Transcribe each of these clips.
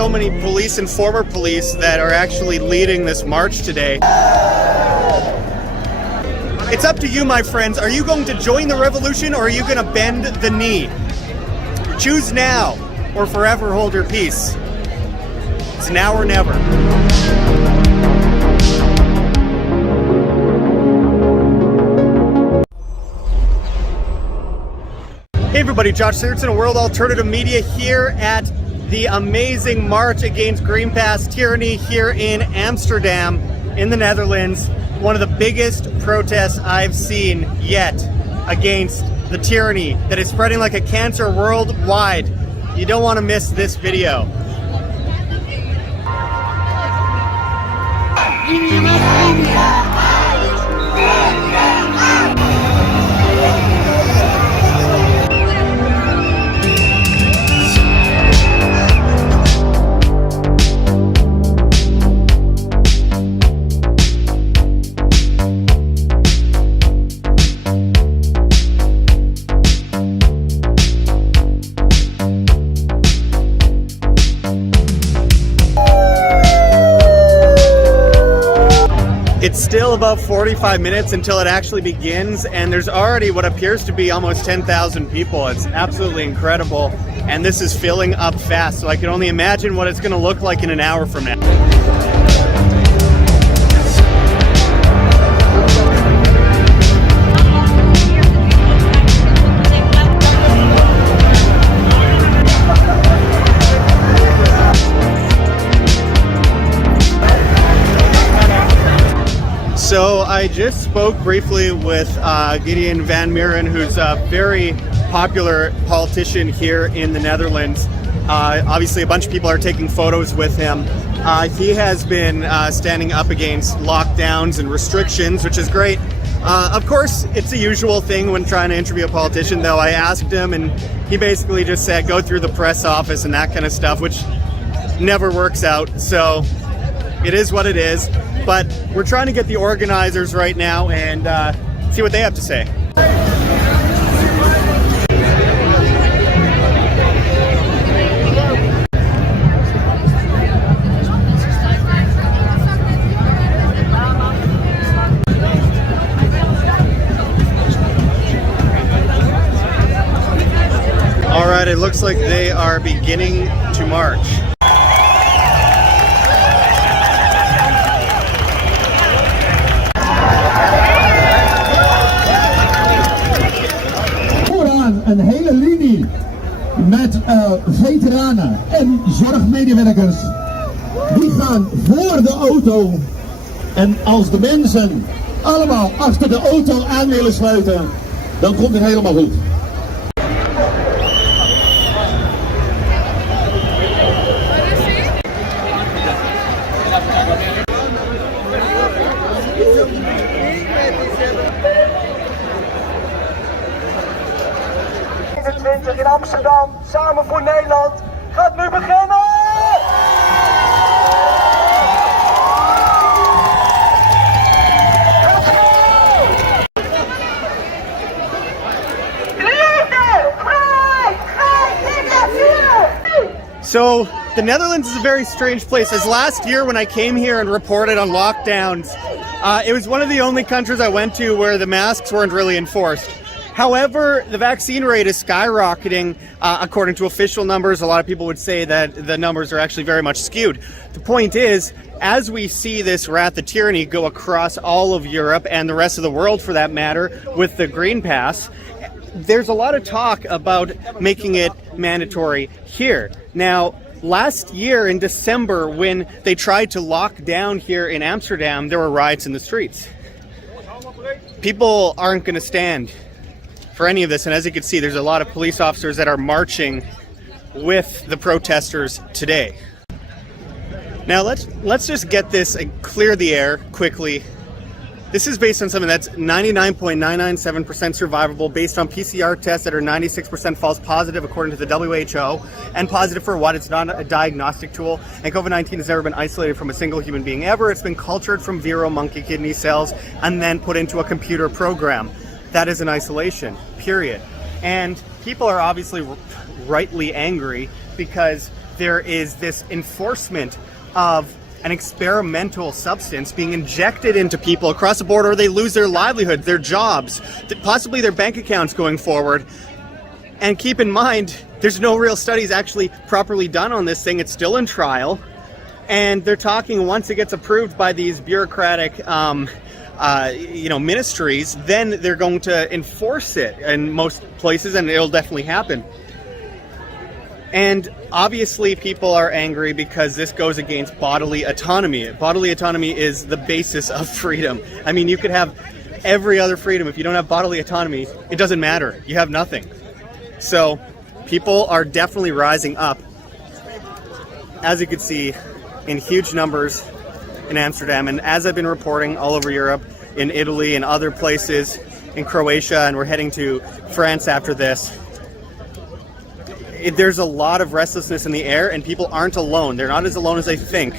so many police and former police that are actually leading this march today. It's up to you, my friends. Are you going to join the revolution, or are you going to bend the knee? Choose now, or forever hold your peace. It's now or never. Hey everybody, Josh Sigurdson of World Alternative Media here at the amazing March Against Green Pass Tyranny here in Amsterdam in the Netherlands. One of the biggest protests I've seen yet against the tyranny that is spreading like a cancer worldwide. You don't want to miss this video. It's still about 45 minutes until it actually begins, and there's already what appears to be almost 10,000 people. It's absolutely incredible, and this is filling up fast, so I can only imagine what it's going to look like in an hour from now. So I just spoke briefly with Gideon van Meren, who's a very popular politician here in the Netherlands. Obviously a bunch of people are taking photos with him. He has been standing up against lockdowns and restrictions, which is great. Of course, it's the usual thing when trying to interview a politician, though. I asked him and he basically just said go through the press office and that kind of stuff, which never works out. So it is what it is. But we're trying to get the organizers right now and see what they have to say. All right, it looks like they are beginning to march. Een hele linie met veteranen en zorgmedewerkers. Die gaan voor de auto. En als de mensen allemaal achter de auto aan willen sluiten, dan komt het helemaal goed. In Amsterdam, samen voor Nederland, gaat nu beginnen! So, the Netherlands is a very strange place. As last year when I came here and reported on lockdowns, it was one of the only countries I went to where the masks weren't really enforced. However, the vaccine rate is skyrocketing according to official numbers. A lot of people would say that the numbers are actually very much skewed. The point is, as we see this wrath of tyranny go across all of Europe and the rest of the world for that matter with the Green Pass, there's a lot of talk about making it mandatory here. Now, last year in December, when they tried to lock down here in Amsterdam, there were riots in the streets. People aren't going to stand for any of this, and as you can see, there's a lot of police officers that are marching with the protesters today. Now let's just get this and clear the air quickly. This is based on something that's 99.997% survivable, based on PCR tests that are 96% false positive according to the WHO, and positive for what? It's not a diagnostic tool, and COVID-19 has never been isolated from a single human being ever. It's been cultured from Vero monkey kidney cells and then put into a computer program. That is an isolation, period. And people are obviously rightly angry because there is this enforcement of an experimental substance being injected into people across the border, or they lose their livelihoods, their jobs, possibly their bank accounts going forward. And keep in mind, there's no real studies actually properly done on this thing. It's still in trial. And they're talking once it gets approved by these bureaucratic ministries, then they're going to enforce it in most places, and it'll definitely happen. And obviously people are angry because this goes against bodily autonomy. Bodily autonomy is the basis of freedom. I mean, you could have every other freedom. If you don't have bodily autonomy, it doesn't matter. You have nothing. So people are definitely rising up, as you can see, in huge numbers in Amsterdam. And as I've been reporting all over Europe, in Italy and other places, in Croatia, and we're heading to France after this, there's a lot of restlessness in the air, and people aren't alone. They're not as alone as they think.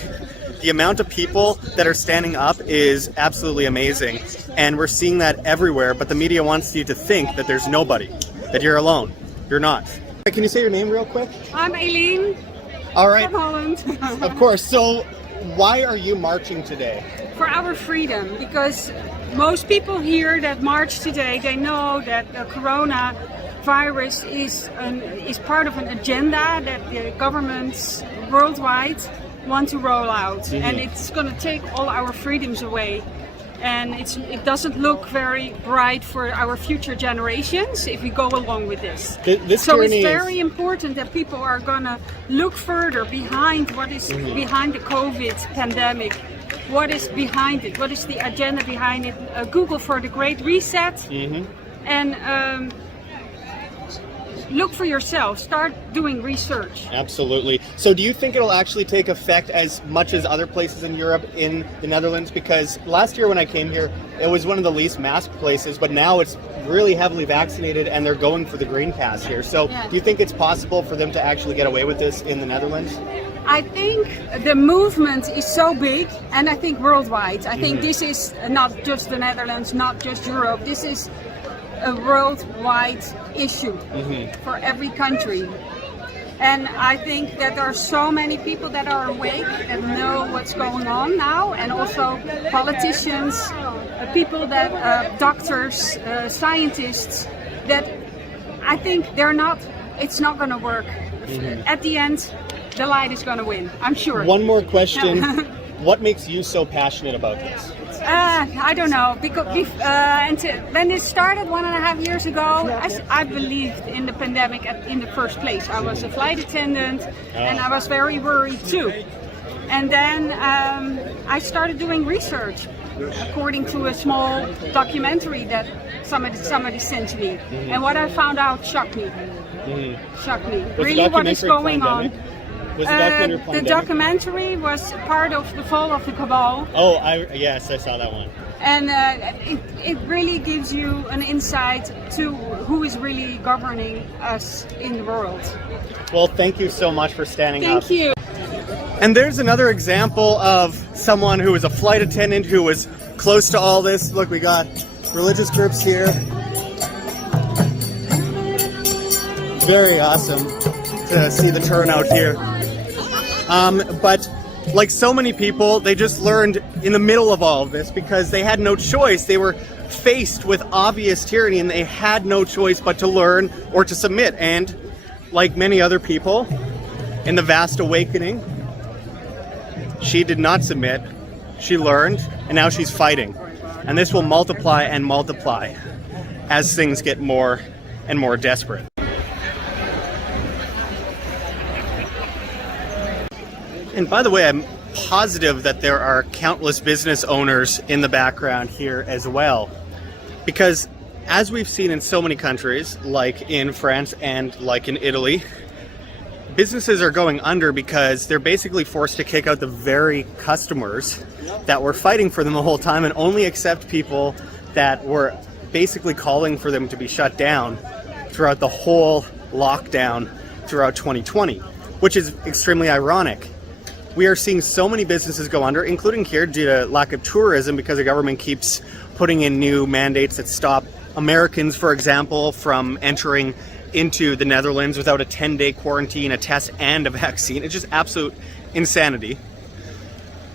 The amount of people that are standing up is absolutely amazing, and we're seeing that everywhere, but the media wants you to think that there's nobody, that you're alone. You're not. Can you say your name real quick? I'm Eileen. All right. From Holland. Of course. So why are you marching today? For our freedom, because most people here that march today, they know that the coronavirus is part of an agenda that the governments worldwide want to roll out. Mm-hmm. And it's going to take all our freedoms away. And it doesn't look very bright for our future generations if we go along with this. So it's very important that people are going to look further behind what is behind the COVID pandemic. What is behind it? What is the agenda behind it? Google for the Great Reset, and look for yourself. Start doing research. Absolutely. So do you think it'll actually take effect as much as other places in Europe, in the Netherlands? Because last year when I came here, it was one of the least masked places, but now it's really heavily vaccinated and they're going for the green pass here. So do you think it's possible for them to actually get away with this in the Netherlands? I think the movement is so big, and I think worldwide. I think this is not just the Netherlands, not just Europe. This is a worldwide issue for every country. And I think that there are so many people that are awake and know what's going on now, and also politicians, people that, doctors, scientists, that I think it's not going to work. At the end, the light is going to win, I'm sure. One more question. What makes you so passionate about this? I don't know, because when it started 1.5 years ago, I believed in the pandemic in the first place. I was a flight attendant, and I was very worried too. And then I started doing research according to a small documentary that somebody sent me. And what I found out shocked me. Shocked me. Really, what is going on? The documentary was part of the fall of the cabal. Oh, yes, I saw that one. And it really gives you an insight to who is really governing us in the world. Well, thank you so much for standing up. Thank you. And there's another example of someone who was a flight attendant who was close to all this. Look, we got religious groups here. Very awesome to see the turnout here. But like so many people, they just learned in the middle of all of this because they had no choice. They were faced with obvious tyranny and they had no choice but to learn or to submit. And like many other people in the vast awakening, she did not submit. She learned, and now she's fighting. And this will multiply and multiply as things get more and more desperate. And by the way, I'm positive that there are countless business owners in the background here as well. Because as we've seen in so many countries, like in France and like in Italy, businesses are going under because they're basically forced to kick out the very customers that were fighting for them the whole time and only accept people that were basically calling for them to be shut down throughout the whole lockdown throughout 2020, which is extremely ironic. We are seeing so many businesses go under, including here due to lack of tourism because the government keeps putting in new mandates that stop Americans, for example, from entering into the Netherlands without a 10-day quarantine, a test, and a vaccine. It's just absolute insanity.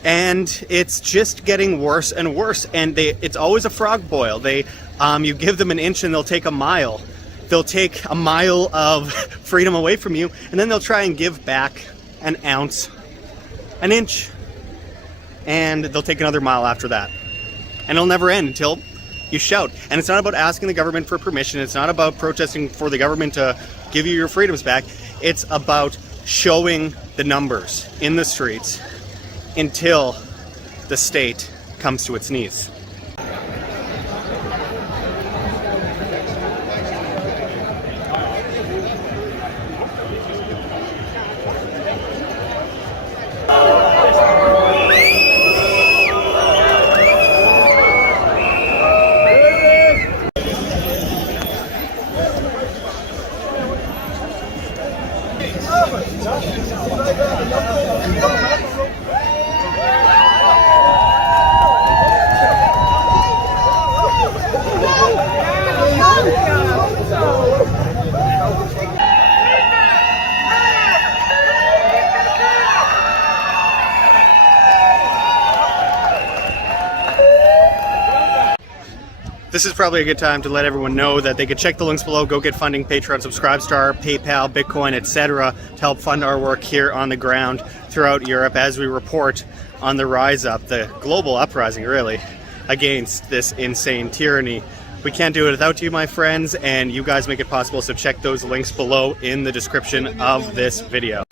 And it's just getting worse and worse. And it's always a frog boil. You give them an inch and they'll take a mile. They'll take a mile of freedom away from you, and then they'll try and give back an ounce, an inch, and they'll take another mile after that. And it'll never end until you shout. And it's not about asking the government for permission. It's not about protesting for the government to give you your freedoms back. It's about showing the numbers in the streets until the state comes to its knees. This is probably a good time to let everyone know that they could check the links below, Go Get Funding, Patreon, Subscribestar, PayPal, Bitcoin, etc. to help fund our work here on the ground throughout Europe as we report on the rise up, the global uprising really, against this insane tyranny. We can't do it without you, my friends, and you guys make it possible, so check those links below in the description of this video.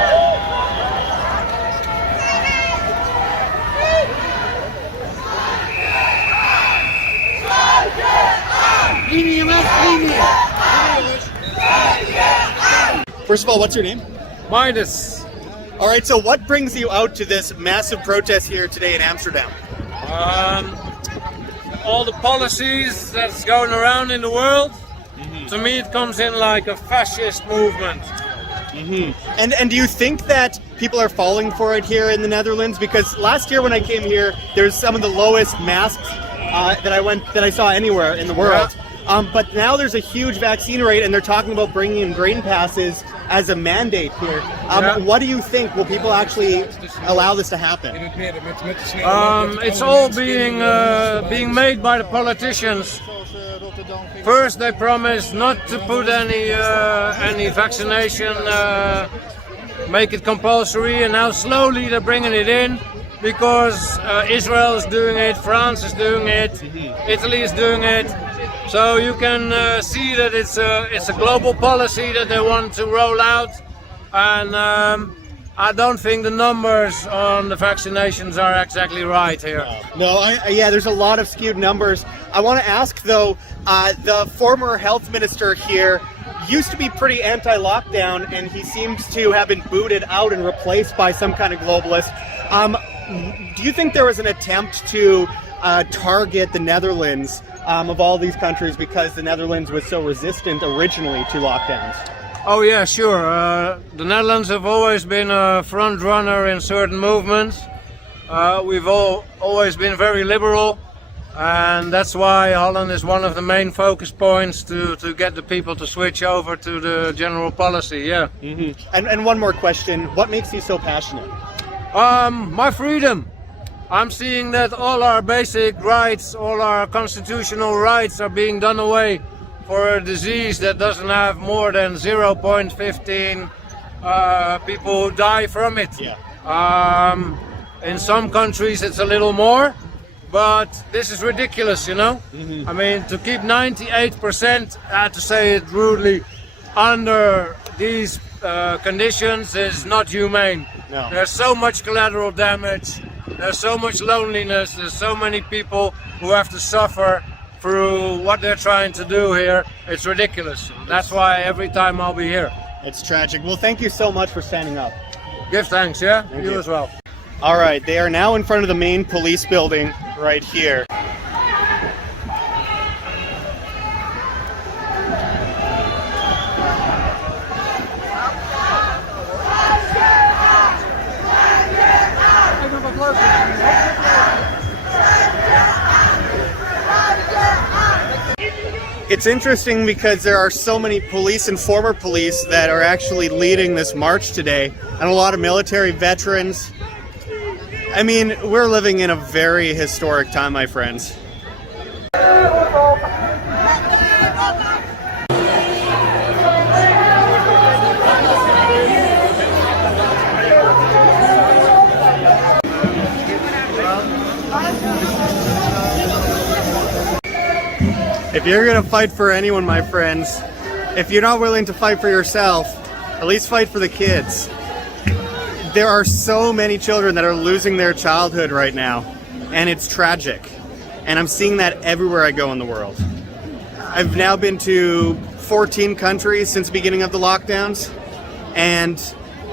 First of all, what's your name? Midas. All right, so what brings you out to this massive protest here today in Amsterdam? All the policies that's going around in the world, to me it comes in like a fascist movement. And do you think that people are falling for it here in the Netherlands? Because last year when I came here, there's some of the lowest masks that I saw anywhere in the world. But now there's a huge vaccine rate, and they're talking about bringing in grain passes as a mandate here. What do you think? Will people actually allow this to happen? It's all being made by the politicians. First, they promised not to put any vaccination, make it compulsory, and now slowly they're bringing it in because Israel is doing it, France is doing it, Italy is doing it. So you can see that it's a global policy that they want to roll out, and I don't think the numbers on the vaccinations are exactly right here. Yeah, there's a lot of skewed numbers. I want to ask though, the former health minister here used to be pretty anti-lockdown, and he seems to have been booted out and replaced by some kind of globalist. Do you think there was an attempt to target the Netherlands of all these countries because the Netherlands was so resistant originally to lockdowns? Oh yeah, sure. The Netherlands have always been a front runner in certain movements. We've always been very liberal, and that's why Holland is one of the main focus points to get the people to switch over to the general policy. Yeah. And one more question: what makes you so passionate? My freedom. I'm seeing that all our basic rights, all our constitutional rights are being done away for a disease that doesn't have more than 0.15 people who die from it. In some countries it's a little more, but this is ridiculous, you know? I mean, to keep 98%, I had to say it rudely, under these conditions is not humane. No. There's so much collateral damage. There's so much loneliness, there's so many people who have to suffer through what they're trying to do here. It's ridiculous. That's why every time I'll be here. It's tragic. Well, thank you so much for standing up. Give thanks, yeah? Thank you you as well. All right, they are now in front of the main police building right here. It's interesting because there are so many police and former police that are actually leading this march today, and a lot of military veterans. I mean, we're living in a very historic time, my friends. If you're gonna fight for anyone, my friends, if you're not willing to fight for yourself, at least fight for the kids. There are so many children that are losing their childhood right now, and it's tragic. And I'm seeing that everywhere I go in the world. I've now been to 14 countries since the beginning of the lockdowns, and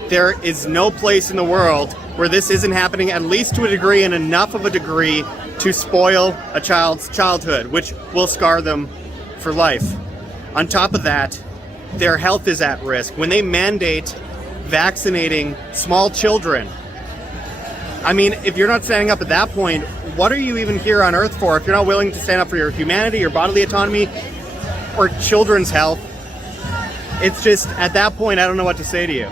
there is no place in the world where this isn't happening, at least to a degree, and enough of a degree to spoil a child's childhood, which will scar them for life. On top of that, their health is at risk. When they mandate vaccinating small children, I mean, if you're not standing up at that point, what are you even here on Earth for if you're not willing to stand up for your humanity, your bodily autonomy, or children's health? It's just, at that point, I don't know what to say to you.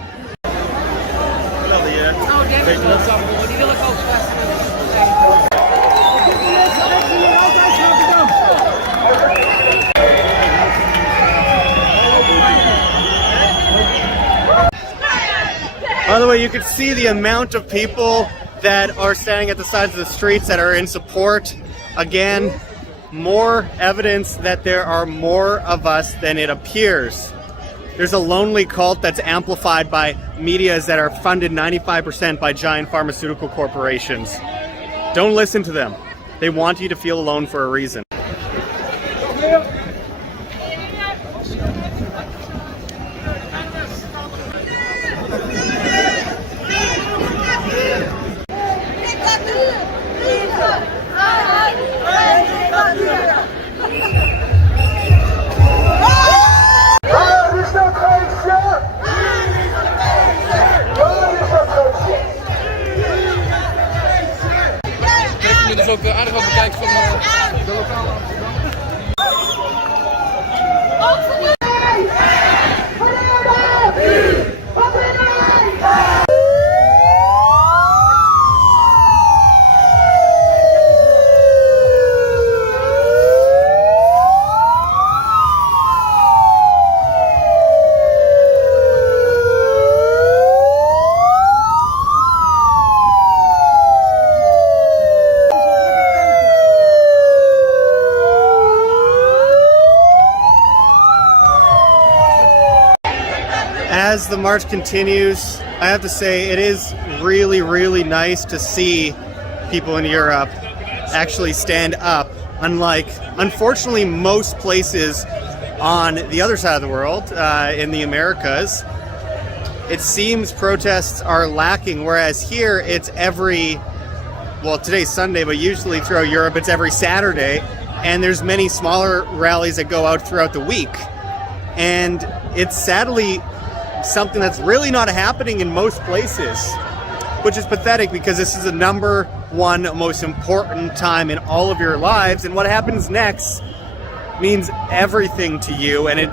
By the way, you can see the amount of people that are standing at the sides of the streets that are in support. Again, more evidence that there are more of us than it appears. There's a lonely cult that's amplified by medias that are funded 95% by giant pharmaceutical corporations. Don't listen to them. They want you to feel alone for a reason. Dus ook aardig wat bekijkt van de lokale As the march continues, I have to say it is really, really nice to see people in Europe actually stand up, unlike, unfortunately, most places on the other side of the world, in the Americas. It seems protests are lacking, whereas here it's every, well, today's Sunday, but usually throughout Europe it's every Saturday, and there's many smaller rallies that go out throughout the week. And it's sadly something that's really not happening in most places, which is pathetic because this is the number one most important time in all of your lives, and what happens next means everything to you, and it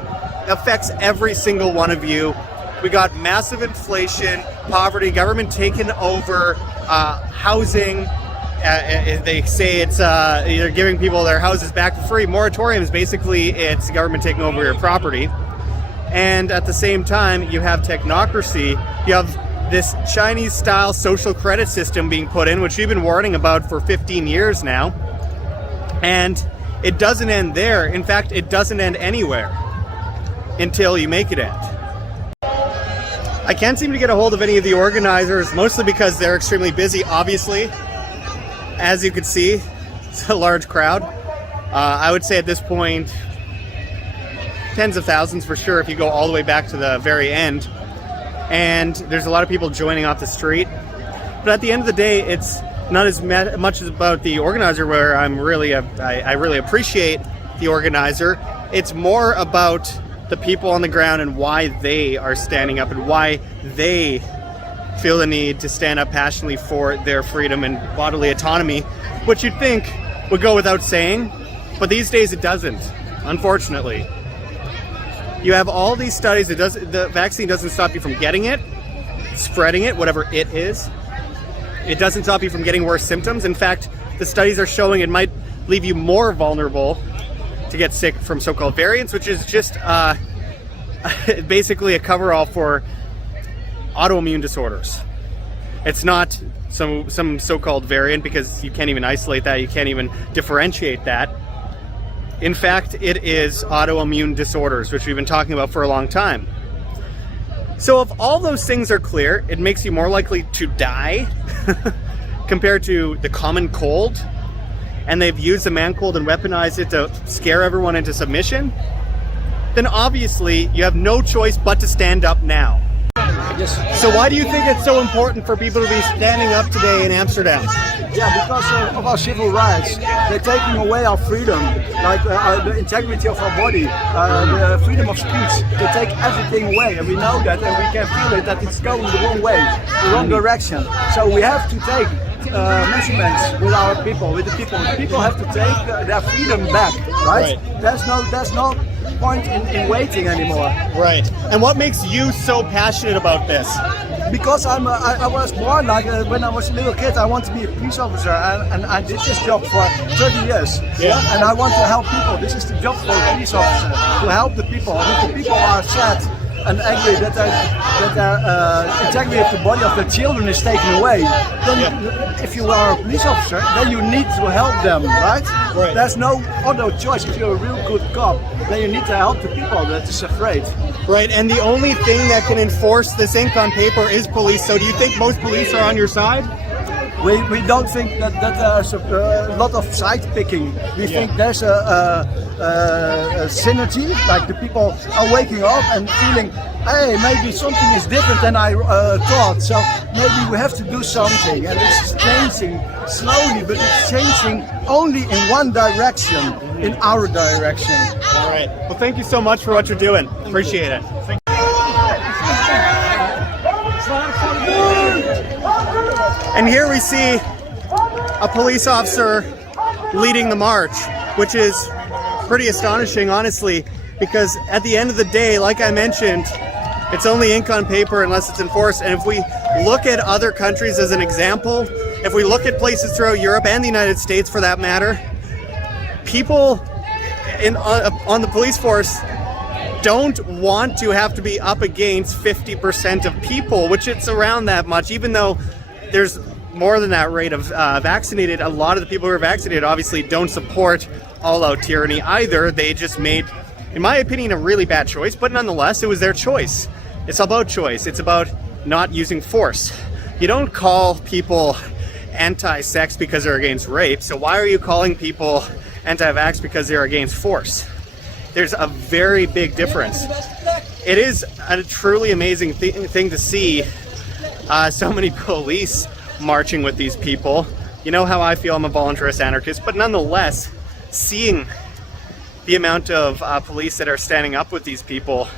affects every single one of you. We got massive inflation, poverty, government taking over housing. They say it's they're giving people their houses back for free. Moratoriums, basically, it's government taking over your property. And at the same time, you have technocracy. You have this Chinese-style social credit system being put in, which we've been warning about for 15 years now. And it doesn't end there. In fact, it doesn't end anywhere until you make it end. I can't seem to get a hold of any of the organizers, mostly because they're extremely busy, obviously. As you can see, it's a large crowd. I would say at this point, tens of thousands for sure if you go all the way back to the very end. And there's a lot of people joining off the street. But at the end of the day, it's not as much as about the organizer, where I really appreciate the organizer. It's more about the people on the ground and why they are standing up and why they feel the need to stand up passionately for their freedom and bodily autonomy, which you'd think would go without saying, but these days it doesn't. unfortunately. You have all these studies. The vaccine doesn't stop you from getting it, spreading it, whatever it is. It doesn't stop you from getting worse symptoms. In fact, the studies are showing it might leave you more vulnerable to get sick from so-called variants, which is just basically a coverall for autoimmune disorders. It's not some so-called variant because you can't even isolate that, you can't even differentiate that. In fact, it is autoimmune disorders, which we've been talking about for a long time. So if all those things are clear, it makes you more likely to die compared to the common cold, and they've used the man cold and weaponized it to scare everyone into submission, then obviously you have no choice but to stand up now. So why do you think it's so important for people to be standing up today in Amsterdam? Yeah, because of our civil rights. They're taking away our freedom, like the integrity of our body, the freedom of speech. They take everything away, and we know that, and we can feel it, that it's going the wrong way, the wrong direction. So we have to take measurements with our people, with the people. The people have to take their freedom back, right? There's no point in waiting anymore. Right. And what makes you so passionate about this? Because I was born like when I was a little kid, I wanted to be a police officer, and I did this job for 30 years. Yeah. And I want to help people. This is the job for a police officer, to help the people. And if the people are sad and angry that the integrity of the body of their children is taken away, then if you are a police officer, then you need to help them, right? There's no other choice. If you're a real good cop, then you need to help the people that is afraid. Right, and the only thing that can enforce this ink on paper is police. So do you think most police are on your side? We don't think that there's a lot of side picking. We think there's a synergy, like the people are waking up and feeling, hey, maybe something is different than I thought, so maybe we have to do something. And it's changing slowly, but it's changing only in one direction, in our direction. All right. Well, thank you so much for what you're doing. Appreciate it. And here we see a police officer leading the march, which is pretty astonishing, honestly, because at the end of the day, like I mentioned, it's only ink on paper unless it's enforced. And if we look at other countries as an example, if we look at places throughout Europe and the United States for that matter, people on the police force don't want to have to be up against 50% of people, which it's around that much, even though there's more than that rate of vaccinated. A lot of the people who are vaccinated obviously don't support all-out tyranny either. They just made, in my opinion, a really bad choice, but nonetheless, it was their choice. It's about choice. It's about not using force. You don't call people anti-sex because they're against rape, so why are you calling people anti-vax because they're against force? There's a very big difference. It is a truly amazing thing to see so many police marching with these people. You know how I feel, I'm a voluntarist anarchist, but nonetheless, seeing the amount of police that are standing up with these people,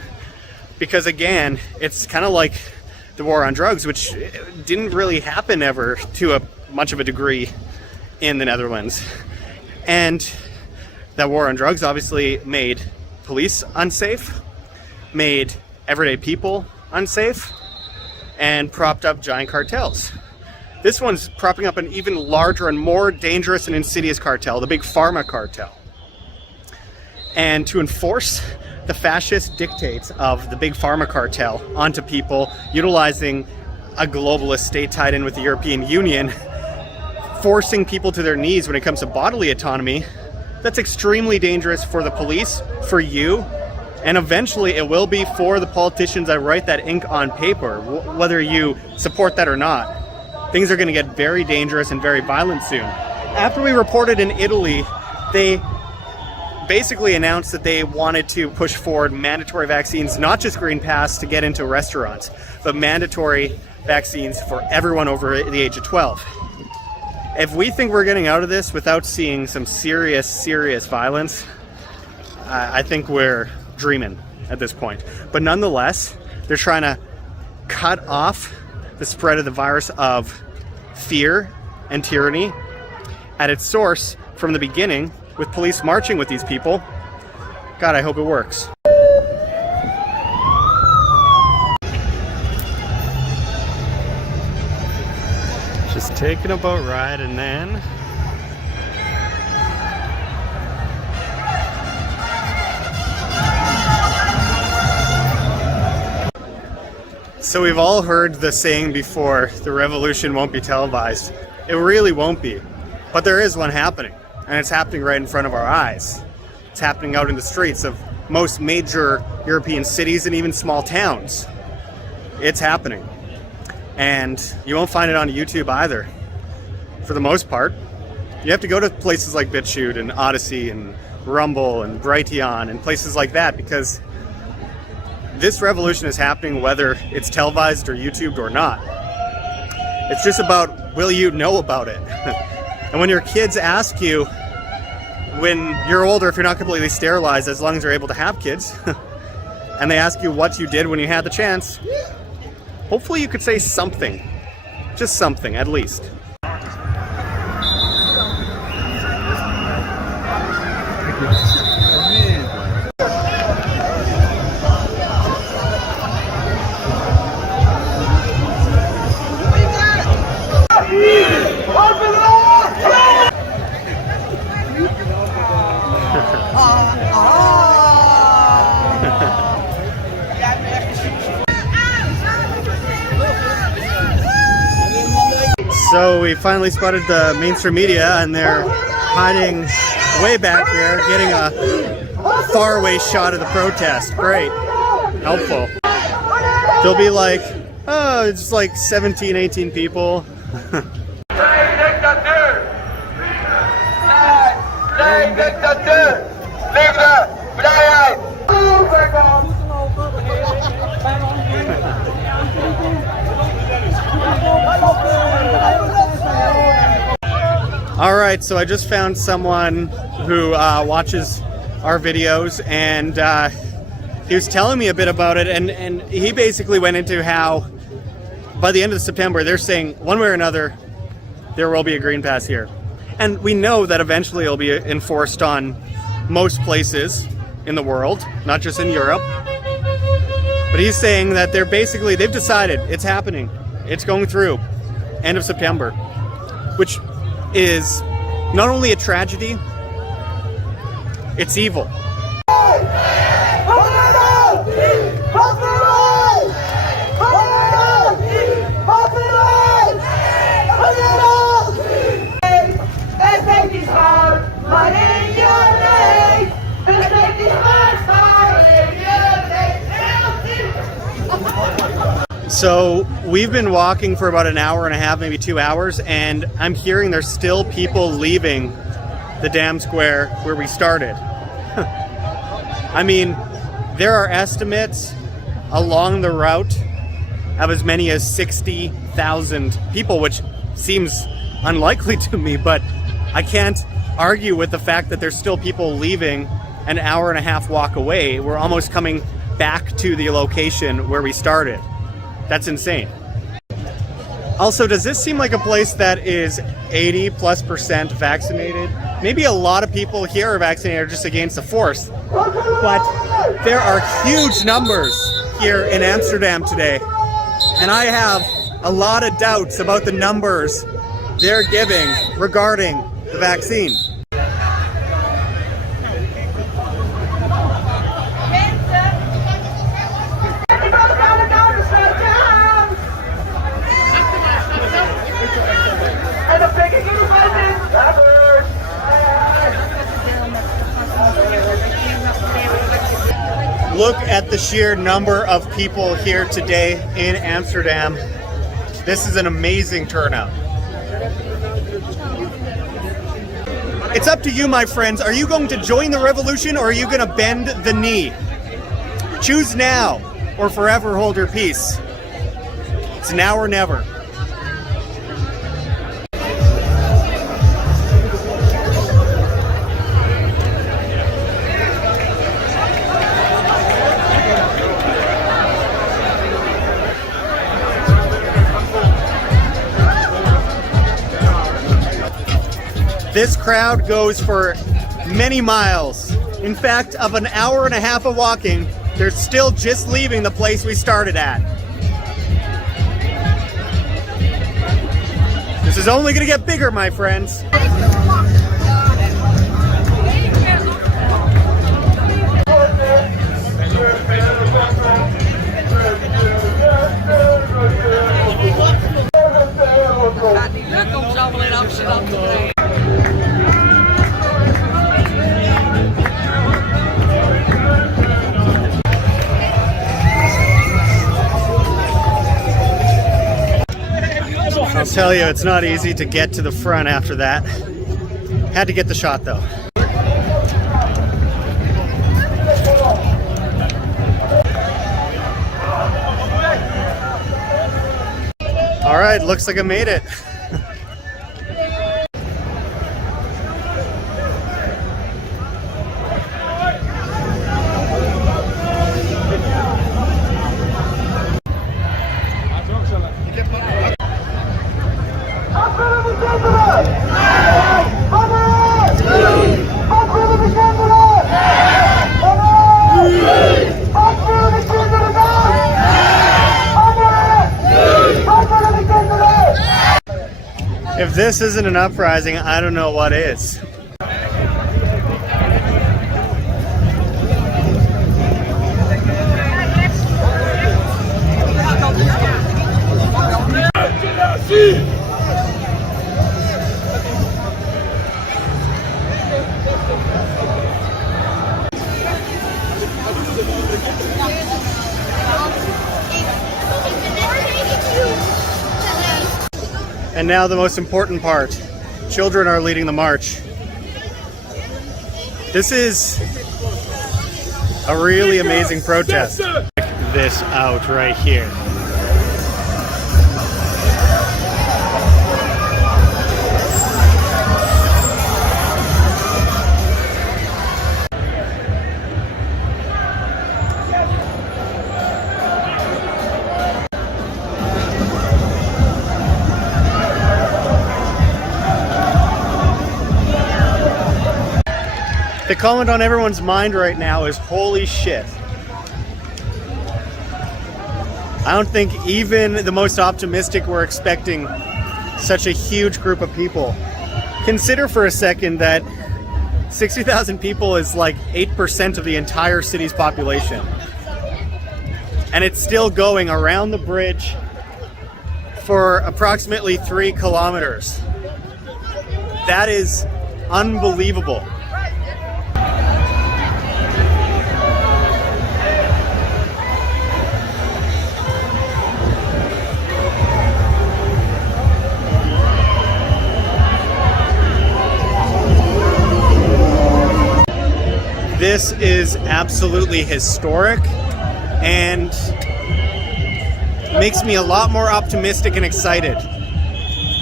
because again, it's kind of like the war on drugs, which didn't really happen ever to much of a degree in the Netherlands. And that war on drugs obviously made police unsafe, made everyday people unsafe, and propped up giant cartels. This one's propping up an even larger and more dangerous and insidious cartel, the big pharma cartel. And to enforce the fascist dictates of the big pharma cartel onto people, utilizing a globalist state tied in with the European Union, forcing people to their knees when it comes to bodily autonomy, that's extremely dangerous for the police, for you, and eventually it will be for the politicians that write that ink on paper, whether you support that or not. Things are going to get very dangerous and very violent soon. After we reported in Italy, they basically announced that they wanted to push forward mandatory vaccines, not just Green Pass to get into restaurants, but mandatory vaccines for everyone over the age of 12. If we think we're getting out of this without seeing some serious violence, I think we're dreaming at this point. But nonetheless, they're trying to cut off the spread of the virus of fear and tyranny at its source from the beginning, with police marching with these people, God, I hope it works. Just taking a boat ride and then so we've all heard the saying before, the revolution won't be televised. It really won't be. But there is one happening, and it's happening right in front of our eyes. It's happening out in the streets of most major European cities and even small towns. It's happening. And you won't find it on YouTube either, for the most part. You have to go to places like BitChute and Odyssey and Rumble and Brighteon and places like that, because this revolution is happening whether it's televised or YouTubed or not. It's just about, will you know about it? And when your kids ask you, when you're older, if you're not completely sterilized, as long as you're able to have kids, and they ask you what you did when you had the chance, hopefully you could say something. Just something, at least. So we finally spotted the mainstream media, and they're hiding way back there, getting a faraway shot of the protest. Great. Helpful. They'll be like, oh, it's like 17, 18 people. Alright, so I just found someone who watches our videos, and he was telling me a bit about it, and he basically went into how by the end of September they're saying one way or another there will be a green pass here. And we know that eventually it'll be enforced on most places in the world, not just in Europe. But he's saying that they've decided it's happening. It's going through end of September, which is not only a tragedy, it's evil. So we've been walking for about an hour and a half, maybe 2 hours, and I'm hearing there's still people leaving the Dam Square where we started. I mean, there are estimates along the route of as many as 60,000 people, which seems unlikely to me, but I can't argue with the fact that there's still people leaving an hour and a half walk away. We're almost coming back to the location where we started. That's insane. Also, does this seem like a place that is 80+% vaccinated? Maybe a lot of people here are vaccinated, are just against the force. But there are huge numbers here in Amsterdam today. And I have a lot of doubts about the numbers they're giving regarding the vaccine. Look at the sheer number of people here today in Amsterdam. This is an amazing turnout. It's up to you, my friends. Are you going to join the revolution, or are you going to bend the knee? Choose now or forever hold your peace. It's now or never. This crowd goes for many miles In fact, of an hour and a half of walking, they're still just leaving the place we started at. This is only going to get bigger, my friends. Gaat niet lukken om ze allemaal in Amsterdam te brengen. I'll tell you, it's not easy to get to the front after that. Had to get the shot though. All right, looks like I made it. If this isn't an uprising, I don't know what is. And now the most important part. Children are leading the march. This is a really amazing protest. Check this out right here. The comment on everyone's mind right now is, holy shit. I don't think even the most optimistic were expecting such a huge group of people. Consider for a second that 60,000 people is like 8% of the entire city's population. And it's still going around the bridge for approximately 3 kilometers. That is unbelievable. This is absolutely historic and makes me a lot more optimistic and excited.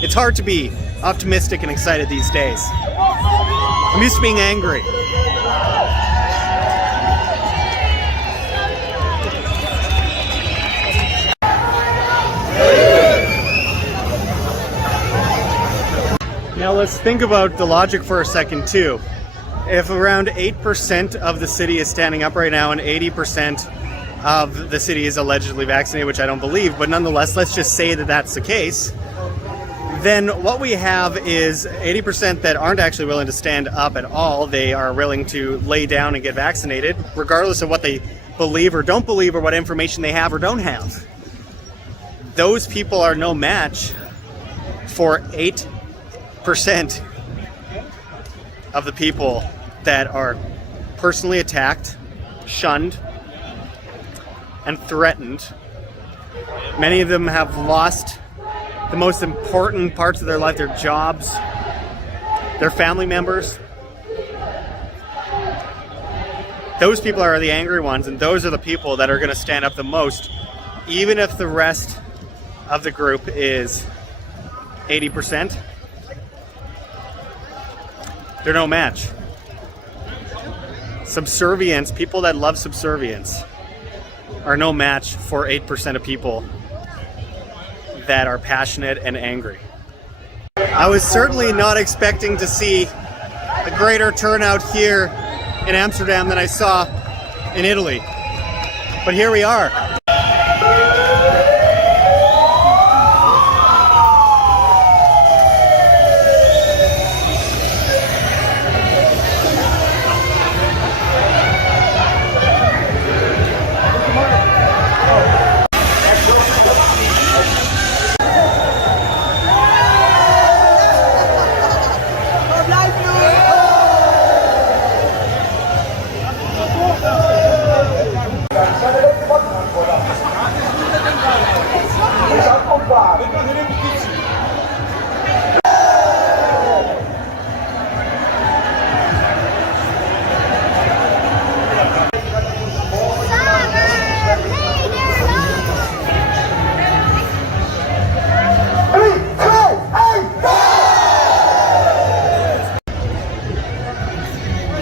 It's hard to be optimistic and excited these days. I'm used to being angry. Now let's think about the logic for a second too. If around 8% of the city is standing up right now and 80% of the city is allegedly vaccinated, which I don't believe, but nonetheless, let's just say that that's the case, then what we have is 80% that aren't actually willing to stand up at all. They are willing to lay down and get vaccinated, regardless of what they believe or don't believe or what information they have or don't have. Those people are no match for 8% of the people that are personally attacked, shunned, and threatened. Many of them have lost the most important parts of their life, their jobs, their family members. Those people are the angry ones, and those are the people that are going to stand up the most, even if the rest of the group is 80%. They're no match. Subservience, people that love subservience, are no match for 8% of people that are passionate and angry. I was certainly not expecting to see a greater turnout here in Amsterdam than I saw in Italy. But here we are.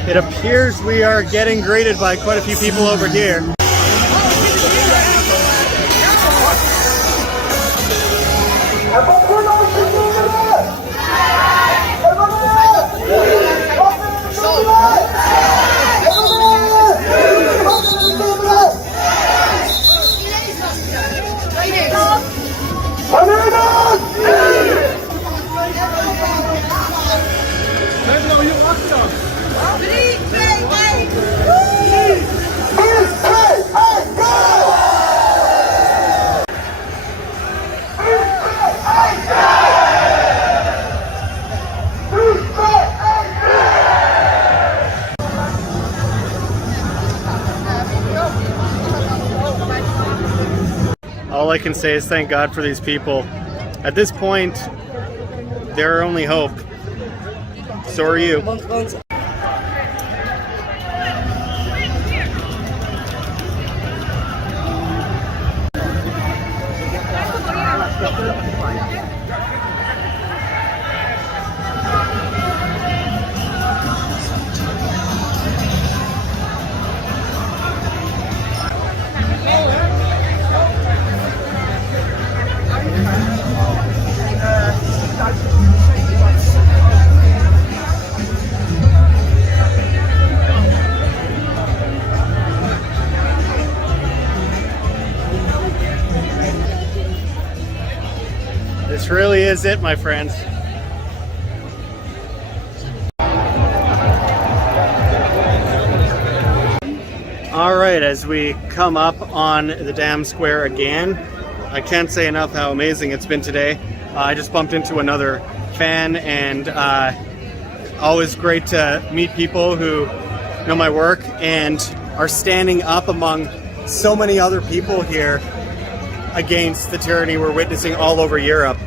It appears we are getting greeted by quite a few people over here. All I can say is thank God for these people. At this point, they're our only hope. So are you. This really is it, my friends. All right, as we come up on the Dam Square again, I can't say enough how amazing it's been today. I just bumped into another fan, and always great to meet people who know my work and are standing up among so many other people here against the tyranny we're witnessing all over Europe.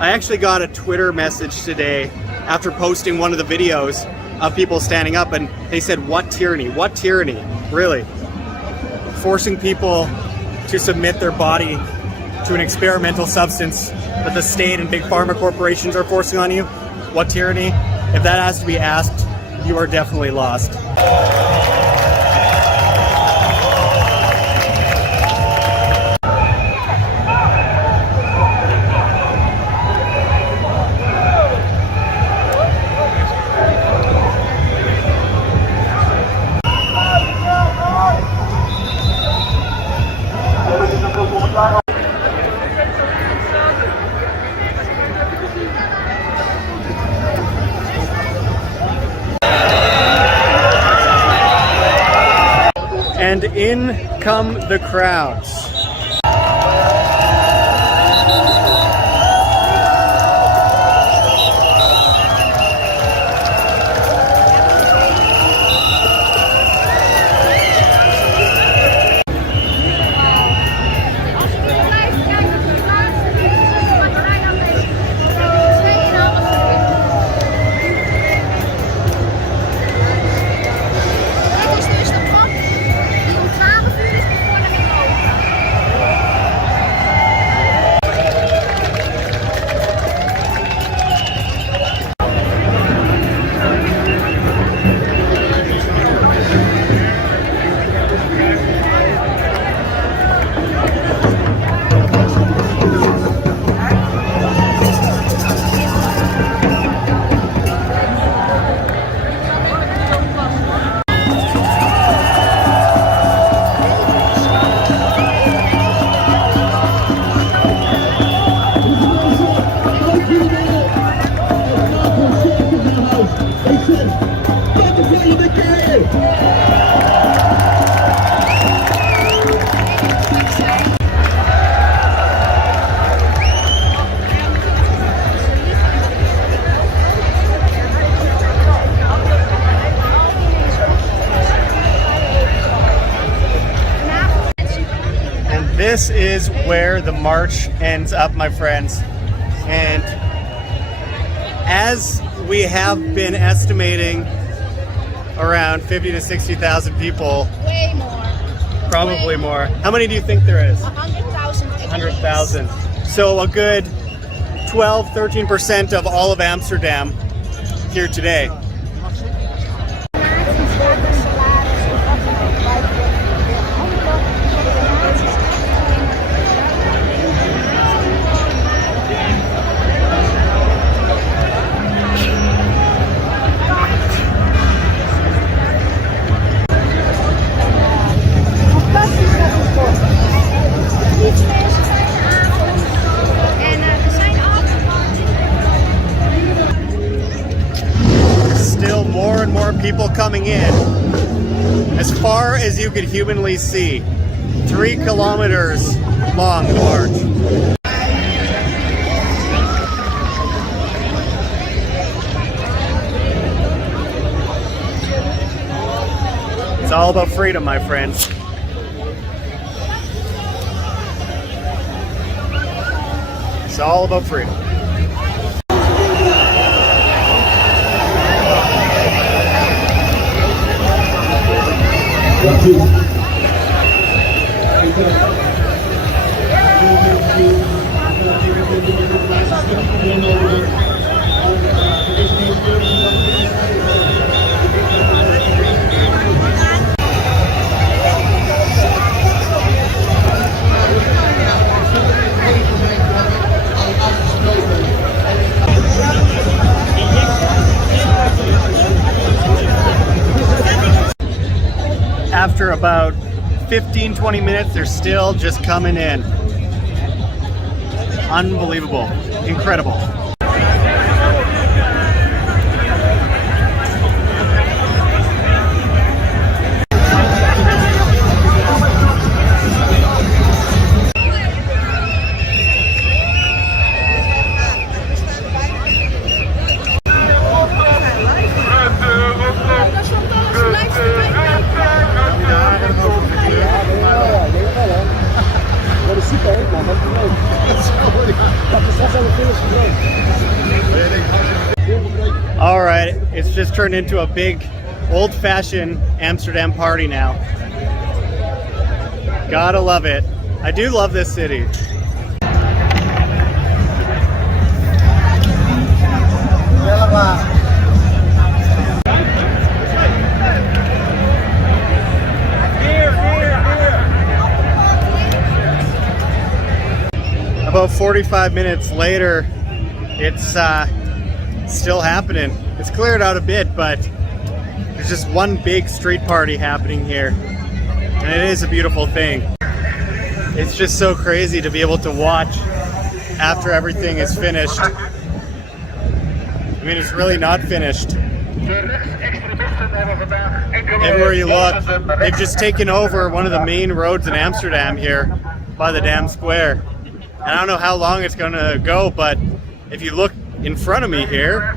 I actually got a Twitter message today after posting one of the videos of people standing up, and they said, "What tyranny? What tyranny?" Really? Forcing people to submit their body to an experimental substance that the state and big pharma corporations are forcing on you? What tyranny? If that has to be asked, you are definitely lost. And in come the crowds. this is where the march ends up, my friends. And as we have been estimating around 50 to 60,000 people. Way more. Probably more. How many do you think there is? 100,000. 100,000. So a good 12-13% of all of Amsterdam here today. Still more and more people coming in. As far as you could humanly see. 3 kilometers long, the march. It's all about freedom, my friends. It's all about freedom. After about 15-20 minutes, they're still just coming in. Unbelievable. Incredible. All right, it's just turned into a big old-fashioned Amsterdam party now. Gotta love it. I do love this city. About 45 minutes later, it's still happening. It's cleared out a bit, but there's just one big street party happening here. And it is a beautiful thing. It's just so crazy to be able to watch after everything is finished. I mean, it's really not finished. Everywhere you look, they've just taken over one of the main roads in Amsterdam here by the Dam Square. And I don't know how long it's gonna go, but if you look in front of me here,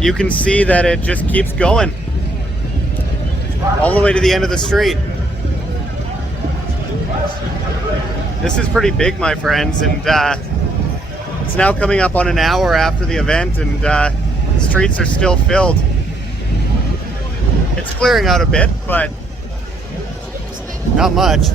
you can see that it just keeps going all the way to the end of the street. This is pretty big, my friends, and it's now coming up on an hour after the event, and the streets are still filled. It's clearing out a bit, but not much.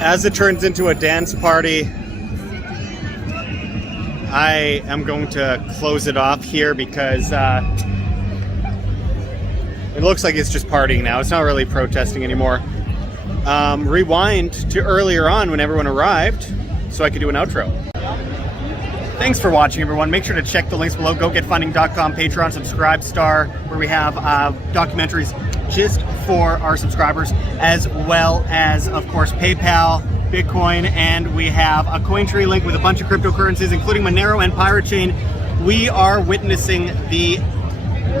As it turns into a dance party, I am going to close it off here because it looks like it's just partying now. It's not really protesting anymore. Rewind to earlier on when everyone arrived so I could do an outro. Thanks for watching, everyone. Make sure to check the links below. GoGetFunding.com, Patreon, Subscribe Star, where we have documentaries just for our subscribers, as well as, of course, PayPal, Bitcoin, and we have a Cointree link with a bunch of cryptocurrencies, including Monero and Pirate Chain. We are witnessing the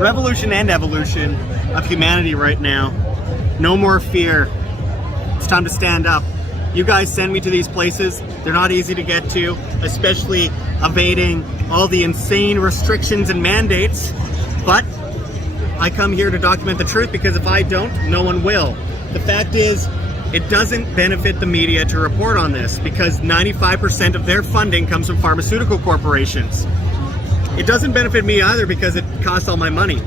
revolution and evolution of humanity right now. No more fear. It's time to stand up. You guys send me to these places. They're not easy to get to, especially evading all the insane restrictions and mandates. But I come here to document the truth, because if I don't, no one will. The fact is, it doesn't benefit the media to report on this, because 95% of their funding comes from pharmaceutical corporations. It doesn't benefit me either, because it costs all my money.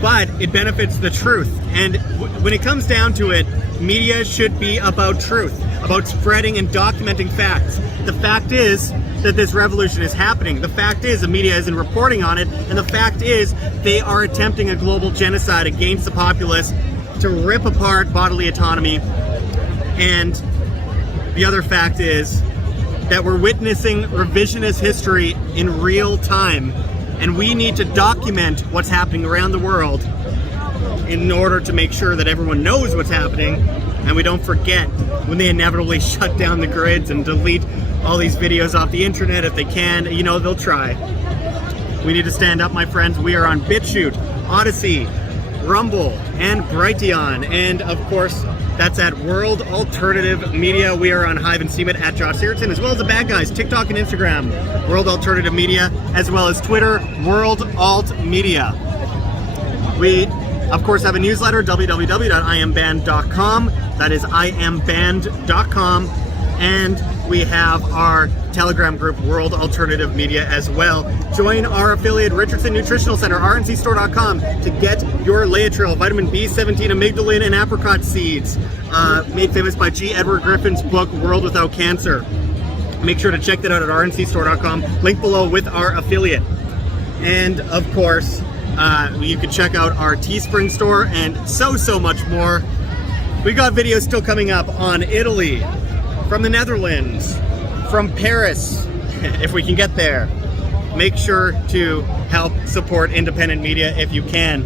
But it benefits the truth. And when it comes down to it, media should be about truth, about spreading and documenting facts. The fact is that this revolution is happening. The fact is the media isn't reporting on it. And the fact is they are attempting a global genocide against the populace to rip apart bodily autonomy. And the other fact is that we're witnessing revisionist history in real time. And we need to document what's happening around the world in order to make sure that everyone knows what's happening, and we don't forget when they inevitably shut down the grids and delete all these videos off the internet if they can. You know, they'll try. We need to stand up, my friends. We are on BitChute, Odyssey, Rumble, and Brighteon. And of course, that's at World Alternative Media. We are on Hive and Steemit at Josh Sigurdson, as well as the bad guys, TikTok and Instagram, World Alternative Media, as well as Twitter, World Alt Media. We, of course, have a newsletter, www.iamband.com. That is iamband.com. And we have our Telegram group, World Alternative Media, as well. Join our affiliate, Richardson Nutritional Center, rncstore.com, to get your Laetrile, vitamin B17, amygdalin, and apricot seeds, made famous by G. Edward Griffin's book, World Without Cancer. Make sure to check that out at rncstore.com, link below with our affiliate. And, of course, you can check out our Teespring store and so much more. We got videos still coming up on Italy, from the Netherlands, from Paris, if we can get there. Make sure to help support independent media if you can.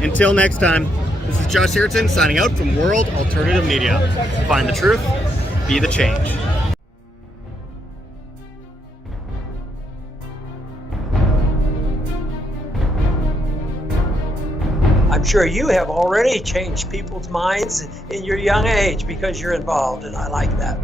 Until next time, this is Josh Sigurdson signing out from World Alternative Media. Find the truth, be the change. I'm sure you have already changed people's minds in your young age because you're involved, and I like that.